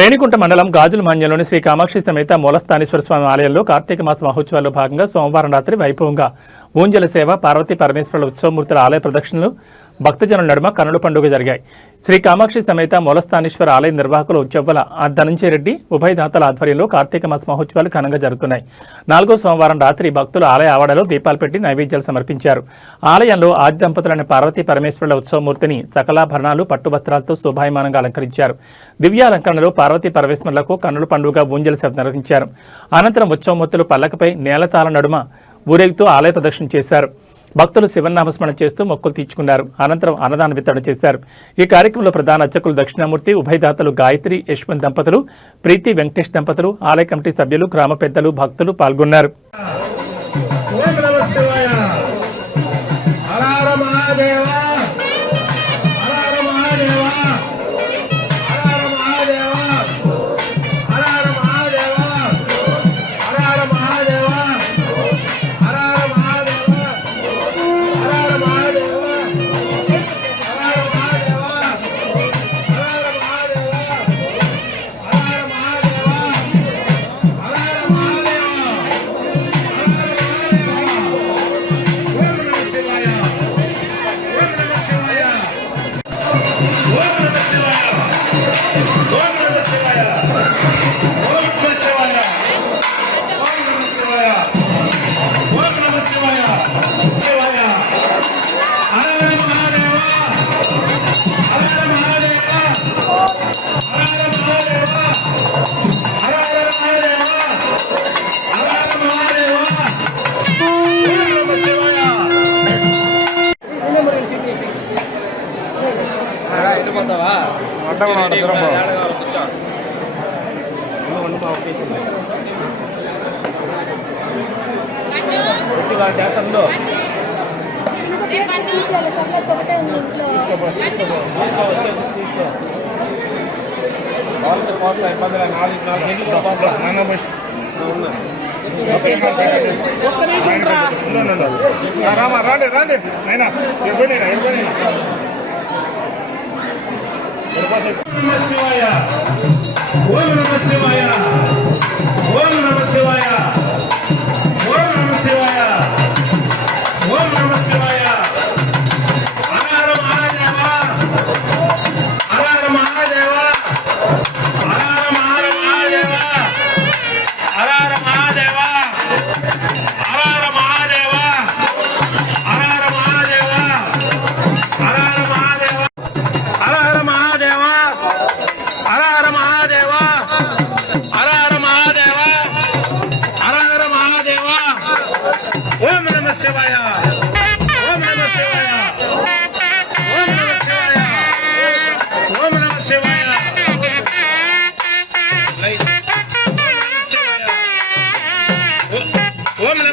రేణిగుంట మండలం గాజుల మాన్యంలోని శ్రీ కామాక్షి సమేత మూలస్థానేశ్వర స్వామి ఆలయంలో కార్తీక మాస మహోత్సవాల్లో భాగంగా సోమవారం రాత్రి వైభవంగా ఊంజల సేవ, పార్వతీ పరమేశ్వరుల ఉత్సవమూర్తుల ఆలయ ప్రదక్షిణలు భక్తజనుల నడుమ కన్నుల పండుగ జరిగాయి. శ్రీ కామాక్షి సమేత మూలస్థానేశ్వర ఆలయ నిర్వాహకులు చెవ్వల ధనంజయ రెడ్డి ఉభయదాతల ఆధ్వర్యంలో కార్తీక మాస మహోత్సవాలు ఘనంగా జరుగుతున్నాయి. 4వ సోమవారం రాత్రి భక్తులు ఆలయ ఆవరణలో దీపాలు పెట్టి నైవేద్యాలు సమర్పించారు. ఆలయంలో ఆది దంపతులైన పార్వతీ పరమేశ్వరుల ఉత్సవమూర్తిని సకలాభరణాలు పట్టువస్త్రాలతో శోభాయమానంగా అలంకరించారు. దివ్యాలంకరణలో పార్వతీ పరమేశ్వరులకు కన్నుల పండుగ ఊంజల సేవ నిర్వహించారు. అనంతరం ఉత్సవమూర్తులు పల్లకపై నేలతాల నడుమ ఊరేగుతూ ఆలయ ప్రదక్షిణ చేశారు. భక్తులు శివనామస్మరణ చేస్తూ మొక్కులు తీర్చుకున్నారు. అనంతరం అన్నదాన వితరణ చేశారు. ఈ కార్యక్రమంలో ప్రధాన అర్చకులు దక్షిణామూర్తి, ఉభయదాతలు గాయత్రి యశ్వంత్ దంపతులు, ప్రీతి వెంకటేష్ దంపతులు, ఆలయ కమిటీ సభ్యులు, గ్రామ పెద్దలు, భక్తులు పాల్గొన్నారు. ఓం నమః శివాయ.